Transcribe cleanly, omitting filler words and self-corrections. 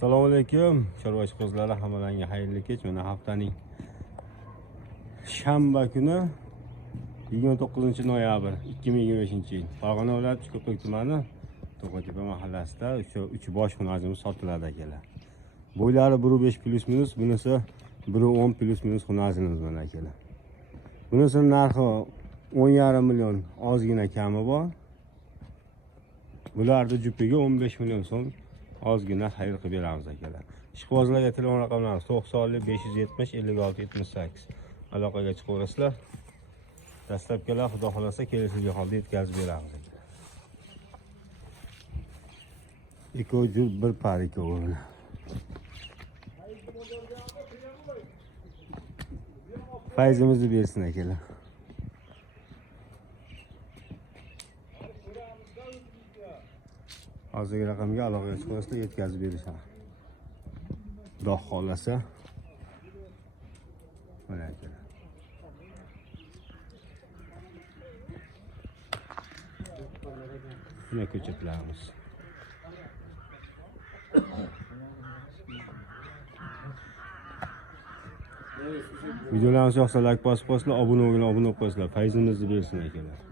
Assalomu alaykum, chorvachi qizlar, hammalarga xayrli kech. Mana haftaning shanba kuni 29-noyabr 2025-yil. Farg'ona viloyati Ko'prik tumani To'qatepa mahallasida uch bosh xunajimiz sotiladi akalar. Bo'ylari 1.5 plus minus, bunisi 1.10 plus minus xunajimiz mana akalar. Bunisining narxi 10,5 million, ozgina kami bor. Bularni jupiga 15 million so'm ozgina xayr qilib beramiz akalar. Ishqibozlarga telefon raqamlarimiz 90 570 56 78. Aloqaga chiqaverasizlar. Dastlabkilar xudo xolasa kelishilgan holda yetkazib beramiz akalar. Ikki bir par ikkovi. Fayzimizni bersin akalar. Hozirgi raqamga aloqaga chiqasizlar, yetkazib berishadi. Xudo xolasa mana akalar. Buni ko'chiramiz. Videolarimiz yoqsa like bosib qo'yinglar, obuna bo'lib qo'yinglar. Fayzimizni bersin akalar.